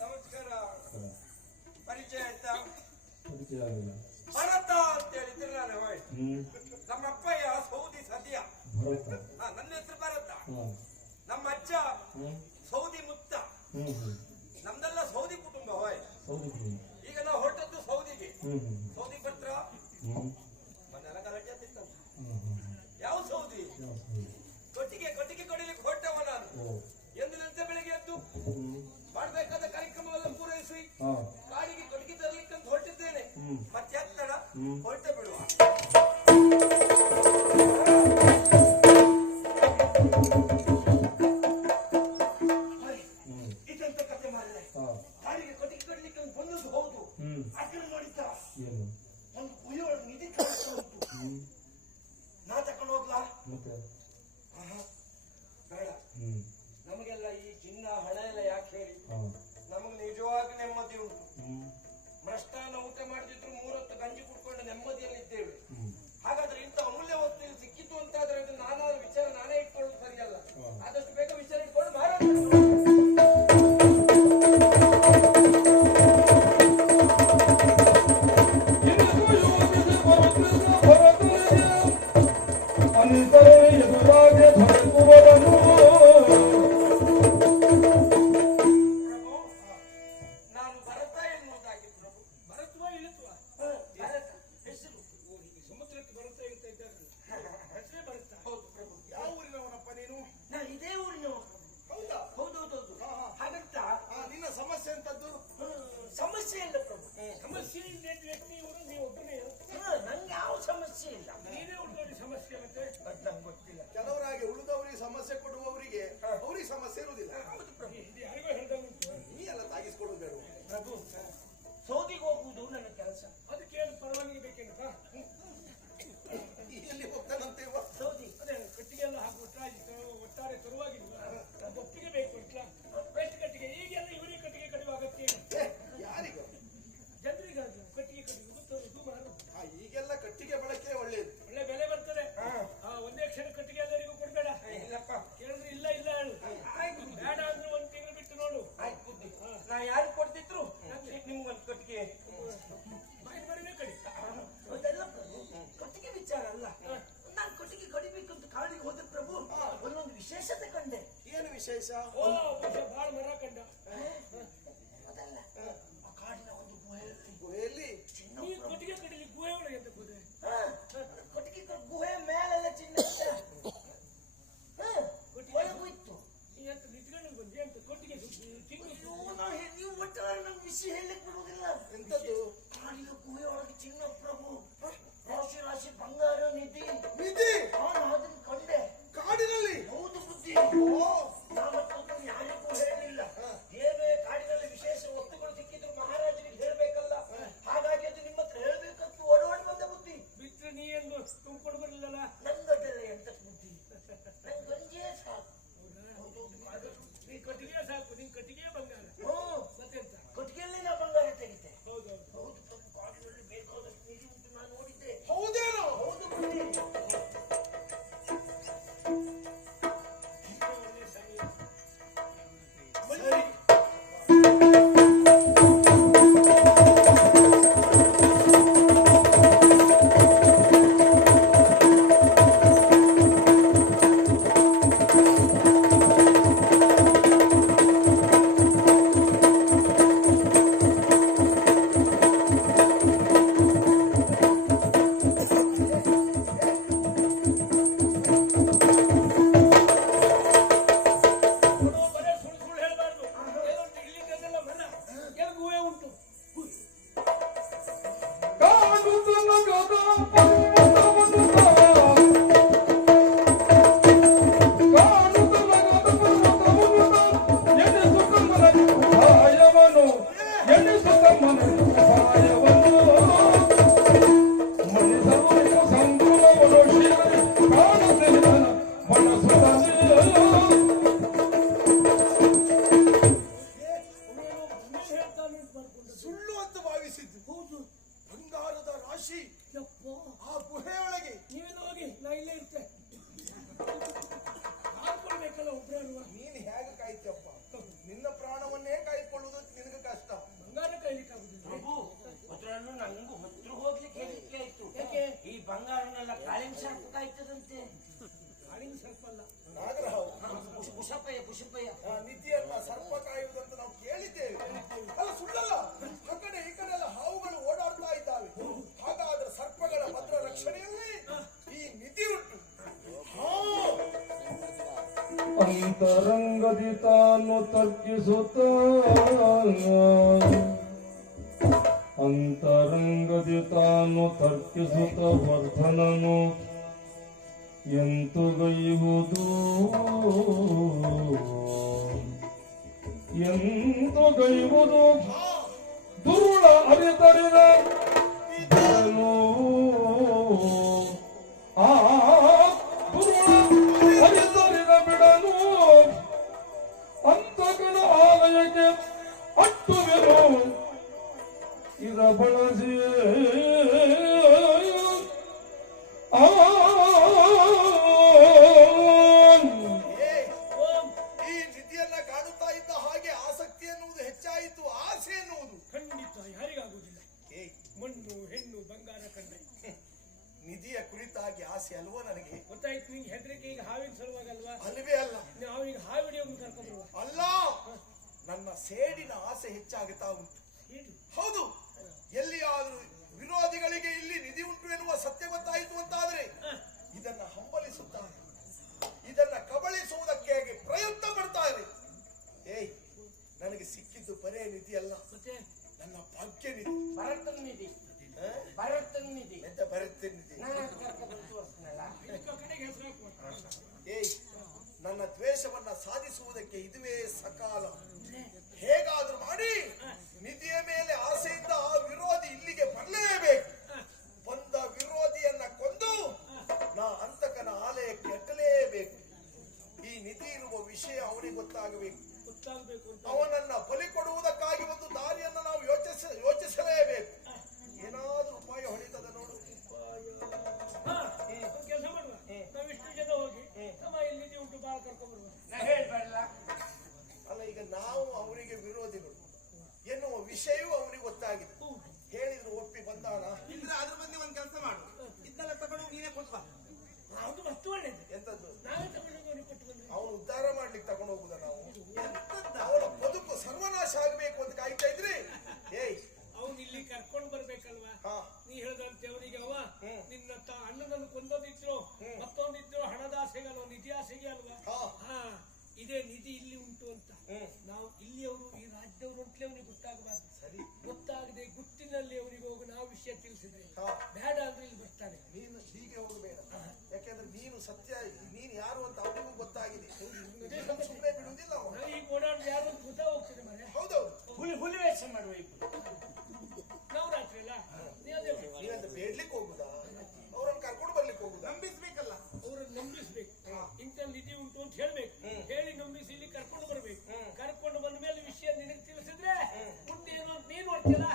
ನಮಸ್ಕಾರ. ಪರಿಚಯ ಆಯ್ತಾ? ಪರಿಚಯ ಆಗಿಲ್ಲ. ಭರತ ಅಂತ ಹೇಳಿದ್ರೆ ನಾನು ನಮ್ಮ ಅಪ್ಪಯ್ಯ ಸೌದಿ ಸದ್ಯ. ನನ್ನ ಹೆಸರು ಭರತ. ನಮ್ಮ ಅಜ್ಜ ಸೌದಿ ಮುತ್ತ. ನಮ್ದೆಲ್ಲ ಸೌದಿ ಕುಟುಂಬ. ಈಗ ನಾವು ಹೊರಟದ್ದು ಸೌದಿಗೆ. ಸೌದಿಗೆ ಬರ್ತ್ರ ಮನೆಲ್ಲ ಗಲಾಟೆ ಆಗ್ತಿತ್ತ. ಯಾವ ಸೌದಿ? ಕೊಟ್ಟಿಗೆ ಕೊಡಿಲಿಕ್ಕೆ ಹೊರಟವ ನಾನು. ಎಂದಿನಂತೆ ಬೆಳಿಗ್ಗೆ ಎದ್ದು ಮಾಡಬೇಕಾದ ಕಾರ್ಯಕ್ರಮವೆಲ್ಲ ಪೂರೈಸಿ ಕಾಡಿಗೆ ಕೊಟ್ಟಿಗೆ ತರಲಿಕ್ಕೆ ಅಂತ ಹೊರಟಿದ್ದೇನೆ. ಮತ್ತೆ ಎತ್ತಡ ಹೊರಟ ಬಿಡುವ. ಇದಂತ ಕತೆ ಮಾಡಿದೆ. ಕಾಡಿಗೆ ಕೊಟ್ಟಿಗೆ ಕೊಡ್ಲಿಕ್ಕೆ ಒಂದು ಬಂದದ್ದು ಹೌದು. ಅದ್ರ ನೋಡಿತ ಒಂದು ಕುಯ್ಯೊಳಗೆ ನಿಧಿ ಉಂಟು. ನಾ ತಕೊಂಡು ಹೋಗ್ಲಾ? ಬೇಡ. ನಮಗೆಲ್ಲ ಈ ಚಿನ್ನ ಹಣ ಎಲ್ಲ ಯಾಕೆ ಹೇಳಿ? ನಮಗೆ ನಿಜವಾಗಿ ನೆಮ್ಮದಿ ಉಂಟು. ಮೃಷ್ಟಾನ್ನ ಊಟ ಮಾಡಿದ್ರು 3 ಹೊತ್ತು ಗಂಜಿ ಕುಡ್ಕೊಂಡು ನೆಮ್ಮದಿಯಲ್ಲಿದ್ದೇವೆ. ಹಾಗಾದ್ರೆ ಇಂಥ ಅಮೂಲ್ಯ ವಸ್ತು ಇಲ್ಲಿ ಸಿಕ್ಕಿತ್ತು ಅಂತಾದ್ರೆ ಅದು ನಾನಾದ ವಿಚಾರ ನಾನೇ ಇಟ್ಕೊಳ್ಳೋದು ಸರಿಯಲ್ಲ. ಆದಷ್ಟು ಬೇಗ ವಿಚಾರ ಇಟ್ಕೊಂಡು ಮಾರಾಟ. ಕೆಲವರಾಗಿ ಉಳಿದವರಿಗೆ ಸಮಸ್ಯೆ ಕೊಡುವವರಿಗೆ ಅವ್ರಿಗೆ ಸಮಸ್ಯೆ ಇರುವುದಿಲ್ಲ. ನೀ ಎಲ್ಲ ತಾಗಿಸ್ಕೊಡುದು ಬೇಡ ಪ್ರಭು. ಸೌದಿಗೆ ಹೋಗುವುದು ನನ್ನ ಕೆಲಸ. ಅದಕ್ಕೆ ಪರವಾನಗಿ ಬೇಕೇನಪ್ಪ? ಎಲ್ಲಿ ಹೋಗ್ತಾನಂತೆ ಸೌದಿ ಅದೇ ಕಟ್ಟಿಗೆ ಎಲ್ಲ ಹಾಕಿ ಒಟ್ಟಾರೆ ತರುವಾಗಿಲ್ಲ. ಒಟ್ಟಿಗೆ ಬೇಕು ಇಟ್ಲ ಎಷ್ಟು ಕಟ್ಟಿಗೆ? ಈಗೆಲ್ಲ ಇವರಿಗೆ ಕಟ್ಟಿಗೆ ಕಡಿಯುವ ಅಗತ್ಯ ಯಾರಿಗ? ಜನರಿಗಾದ್ರು ಕಟ್ಟಿಗೆ ಕಡಿಯುವುದು ತರುವುದು ಮಾರುವುದು. ಈಗೆಲ್ಲ ಕಟ್ಟಿಗೆ ಬಳಕೆ ಒಳ್ಳೇದು. ಒಳ್ಳೆ ಬೆಲೆ ಬರ್ತದೆ. ಒಂದೇ ಕ್ಷಣ ಕಟ್ಟಿಗೆ ಎಲ್ಲರಿಗೂ ಕೊಡ್ಬೇಡ. ಇಲ್ಲಪ್ಪ ಕೇಳಿದ್ರೆ ಇಲ್ಲ ಇಲ್ಲ ಹೇಳು. ಬೇಡ ಅಂದ್ರೆ 1 ತಿಂಗಳು ಬಿಟ್ಟು ನೋಡು. ನಾ ಯಾರು ಕೊಡ್ತಿದ್ರು ನಿಮ್ಗೊಂದು ಕಟ್ಟಿಗೆ ಬರೀ ಕಡಿ. ಅದೆಲ್ಲ ಕಟ್ಟಿಗೆ ವಿಚಾರ ಅಲ್ಲ. ನಾನು ಕಟ್ಟಿಗೆ ಕಡಿಬೇಕು ಅಂತ ಕಾಡಿಗೆ ಹೋದ ಪ್ರಭು ಒಂದೊಂದು ವಿಶೇಷತೆ ಕಂಡೆ. ಏನು ವಿಶೇಷ? ಬಾಳ ಮರ ಕಂಡ. ಅದಲ್ಲ ಆ ಕಾಡಿನ ಒಂದು ಗುಹೆಯಲ್ಲಿ ಕಟ್ಟಿಗೆ ಕಡಿಲಿ ಗುಹೆ ಒಳಗೆ ಅಂತ ಗುಹೆ. ಕಟ್ಟಿಗೆ ಗುಹೆ ಮೇಲೆಲ್ಲ ಚಿನ್ನ ಒಳಗೂ ಇತ್ತು. ಎಂತ ನಿಂತ್ಕೊಂಡು ಬಂದಿ ಅಂತ ಕೊಟ್ಟಿಗೆ ನೀವು ಒಟ್ಟಾರೆ ನಮ್ಗೆ ವಿಷಯ ಹೇಳಲಿಕ್ಕೆ ಬಿಡುವುದಿಲ್ಲ. ಎಂತದ್ದು? ಕಾಡಿನ ಗುಹೆ ಒಳಗೆ ಚಿನ್ನ ಪ್ರಭು. ರಾಶಿ ರಾಶಿ ಬಂಗಾರ ನಿಧಿ. ನಾನು ಅದನ್ನು ಕಂಡೆ ಕಾಡಿನಲ್ಲಿ. ಹೌದು ಬುದ್ಧಿ. ನಾವತ್ತು ಯಾರಿಗೂ ಹೇಳಲಿಲ್ಲ. ಏನೇ ಕಾಡಿನಲ್ಲಿ ವಿಶೇಷ ವಸ್ತುಗಳು ಸಿಕ್ಕಿದ್ರು ಮಹಾರಾಜನಿಗೆ ಹೇಳ್ಬೇಕಲ್ಲ. ಹಾಗಾಗಿ ಅದು ನಿಮ್ಮ ಹತ್ರ ಹೇಳ್ಬೇಕಂತ ಓಡೋಡಿ ಬಂದ ಬುದ್ಧಿ. ಬಿಟ್ಟರೆ ನೀ ಎಂದು ತುಂಬಿಕೊಂಡು ಬರಲಿಲ್ಲಲ್ಲ. ನಂದೊಡ್ಡೆಲ್ಲ ಎಂತ ಬುದ್ಧಿ. ನನ್ ಗಂಜೆ ಸಾಕು. ನೀ ಕಟ್ಟಿಗೆ ಸಾಕು. ನಿನ್ ಕಟ್ಟಿಗೆ ಬಂಗಾರ. ಮತ್ತೆಂತ ಕಟ್ಟಿಗೆಯಲ್ಲೇ ನಾ ಬಂಗಾರ ತೆಗೆ. ನಿಧಿಯನ್ನ ಸರ್ಪ ಕಾಯುವುದಂತ ನಾವು ಕೇಳಿದ್ದೇವೆ. ಅಲ್ಲ ಸುಳ್ಳಲ್ಲ, ಆ ಕಡೆ ಈ ಕಡೆ ಎಲ್ಲ ಹಾವುಗಳು ಓಡಾಡ್ತಾ ಇದ್ದಾವೆ. ಹಾಗಾದ್ರೆ ಸರ್ಪಗಳ ಭದ್ರ ರಕ್ಷಣೆಯಲ್ಲಿ ಈ ನಿಧಿ ಉಂಟು. ಅಂತರಂಗದಿ ತಾನು ತರ್ಕಿಸುತ್ತ ವರ್ಧನನು ಎಂತುಗೈವುದು ದುರುಳ ಅರಿತರಿದ ಬಿಡನು ಅರಿತರಿದ ಬಿಡನು ಅಂತಕನ ಆಲಯಕ್ಕೆ ಅಟ್ಟುವೆನು ಇದ ಬಳಸಿ ಈ ನಿಧಿಯನ್ನ ಕಾಣುತ್ತಾ ಇದ್ದ ಹಾಗೆ ಆಸಕ್ತಿ ಎನ್ನುವುದು ಹೆಚ್ಚಾಯಿತು, ಆಸೆ ಎನ್ನುವುದು ಖಂಡಿತ ಯಾರಿಗಾಗುವುದಿಲ್ಲ. ಮಣ್ಣು ಹೆಣ್ಣು ಬಂಗಾರ ಕಂಡ ನಿಧಿಯ ಕುರಿತಾಗಿ ಆಸೆ ಅಲ್ವೋ ನನಗೆ? ಗೊತ್ತಾಯ್ತು ನಿಂಗೆ ಹೆದರಿಕೆ. ಈಗ ಹಾವಿನ ಸಲುವಾಗಲ್ವಾ? ಅಲ್ವೇ ಅಲ್ಲ, ನಾವೀಗ ಹಾವಿಡಿಯೋದು ಕರ್ಕೊಂಡು ಅಲ್ಲ, ನನ್ನ ಸೇಡಿನ ಆಸೆ ಹೆಚ್ಚಾಗುತ್ತಾ ಉಂಟು. ಹೌದು, ಎಲ್ಲಿಯಾದ್ರೂ ವಿರೋಧಿಗಳಿಗೆ ಇಲ್ಲಿ ನಿಧಿ ಉಂಟು ಎನ್ನುವ ಸತ್ಯ ಗೊತ್ತಾಯಿತು ಅಂತಾದ್ರೆ ಇದನ್ನ ಹಂಬಲಿಸುತ್ತಾರೆ, ಇದನ್ನ ಕಬಳಿಸುವುದಕ್ಕೆ ಪ್ರಯತ್ನ ಪಡ್ತಾರೆ. ನನಗೆ ಸಿಕ್ಕಿದ್ದು ಬರೇ ನಿಧಿ ಅಲ್ಲ, ನನ್ನ ಭಾಗ್ಯ ನಿಧಿ, ಭರತನ್ ನಿಧಿ ಎಂತ ಬರುತ್ತೆ ನಿಧಿ. ನನ್ನ ದ್ವೇಷವನ್ನ ಸಾಧಿಸುವುದಕ್ಕೆ ಇದುವೇ ಸಕಾಲ. ಹೇಗಾದ್ರೂ ಮಾಡಿ ನಿಧಿಯ ಮೇಲೆ ಆಸೆಯಿಂದ ಆ ವಿರೋಧಿ ಇಲ್ಲಿಗೆ ಬರಲೇಬೇಕು. ಬಂದ ವಿರೋಧಿಯನ್ನ ಕೊಂದು ನಾ ಅಂತಕನ ಆಲಯಕ್ಕೆ ಅಟ್ಟಲೇಬೇಕು. ಈ ನಿಧಿ ಇರುವ ವಿಷಯ ಅವನಿಗೆ ಗೊತ್ತಾಗಬೇಕು. ಅವನನ್ನ ಬಲಿ ಕೊಡುವುದಕ್ಕಾಗಿ ಒಂದು ದಾರಿಯನ್ನು ನಾವು ಯೋಚಿಸಲೇಬೇಕು. ಏನಾದ್ರೂ ಉಪಾಯ ಹೊಳಿತದ ನೋಡು. ಕೆಲಸ ಮಾಡುವ, ನಾವಿಷ್ಟು ಜನ ಹೋಗಿ ನಮ್ಮ ಇಲ್ಲಿ ನಿಧಿ ಉಂಟು ಬಾಳ ಕರ್ಕೊಂಡು ಬರುವ. ಅಲ್ಲ, ಈಗ ನಾವು ಅವರಿಗೆ ವಿರೋಧಿಗಳು ಎನ್ನುವ ವಿಷಯವೂ ಅವನಿಗೆ ಗೊತ್ತಾಗಿದೆ. ಹೇಳಿದ್ರು ಒಪ್ಪಿ ಬಂದಾನ. ಇದ್ರೆ ಅದ್ರ ಬಗ್ಗೆ ಒಂದ್ ಕೆಲಸ ಮಾಡು, ಇದನ್ನೆಲ್ಲ ತಗೊಂಡು ನೀನೇ ಕೊಟ್ಟು ಬಾ. ಅದು ವಸ್ತು ಒಳ್ಳೇದು, ಎಂತದ್ದು? ನಾವೇ ತಗೊಂಡು ಅವನಿಗೆ ಕೊಟ್ಟು ಬಂದ್ರೆ ಅವನು ಉದ್ಧಾರ ಮಾಡ್ಲಿಕ್ಕೆ ತಗೊಂಡು ಹೋಗುದ ನಾವು? ಅವನ ಬದುಕು ಸರ್ವನಾಶ ಆಗ್ಬೇಕು ಅಂತ ಕಾಯ್ತಾ ಇದ್ರಿ. ಅವನು ಇಲ್ಲಿ ಕರ್ಕೊಂಡು ಬರ್ಬೇಕಲ್ವಾ? ನೀ ಹೇಳ್ದಂತೆ ಅವನಿಗೆ ಅವ ನಿನ್ನ ಅಣ್ಣನನ್ನು ಕೊಂದೋದಿದ್ರು ಮತ್ತೊಂದಿದ್ರು ಹಣದ ಆಸೆಗಲ್ವ, ನಿಧಿ ಆಸೆಗೆ ಅಲ್ವಾ? ಇದೇ ನಿಧಿ ಇಲ್ಲಿ ಉಂಟು ಅಂತ ನಾವು ಇಲ್ಲಿಯವರು ಈ ರಾಜ್ಯದವರು ಅಂತಲೇ ಅವನಿಗೆ ಗೊತ್ತಾಗಬಾರ್ದು. ಸರಿ, ಗೊತ್ತಾಗದೆ ಗುಟ್ಟಿನಲ್ಲಿ ಅವನಿಗೆ ಹೋಗಿ ನಾವು ವಿಷಯ ತಿಳಿಸಿದ್ರೆ ಬೇಡ ಅಂದ್ರೆ ಇಲ್ಲಿ ಬರ್ತಾನೆ. ನೀನು ಹೀಗೆ ಹೋಗಬೇಡ, ಯಾಕೆಂದ್ರೆ ನೀನು ಸತ್ಯ, ನೀನು ಯಾರು ಅಂತ ಅವನಿಗೂ ಗೊತ್ತಾಗಿದೆ. ಸುಮ್ಮನೆ ಬಿಡುವುದಿಲ್ಲ ಅವನು. ಈಗ ಓಡಾಡಿದ್ರೆ ಯಾರು ಅಂತ ಗೊತ್ತಾ ಹೋಗ್ತದೆ ಮನೆ. ಹೌದೌದು, ಹುಲಿ ವೇಷ ಮಾಡುವ ನಾವು ರಾತ್ರಿ ಅಲ್ಲ ನೀನಂತ ಬೇಡ್ಲಿಕ್ಕೆ ಹೋಗುದಾ? ಅವರನ್ನು ಕರ್ಕೊಂಡು ಬರ್ಲಿಕ್ಕೆ ಹೋಗುದಾ? ನಂಬಿಸ್ಬೇಕಲ್ಲ, ಅವ್ರನ್ನ ನಂಬಿಸ್ಬೇಕು. ಇಂಥ ನಿಧಿ ಉಂಟು ಅಂತ ಹೇಳ್ಬೇಕು, ಹೇಳಿ ನಂಬಿಸಿ ಇಲ್ಲಿ ಕರ್ಕೊಂಡು ಬರ್ಬೇಕು. ಕರ್ಕೊಂಡು ಬಂದ ಮೇಲೆ ವಿಷಯ ನಿನಗೆ ತಿಳಿಸಿದ್ರೆ ಮುಂದೆ ಏನೋ ನೀನು ನೋಡ್ತೀರಾ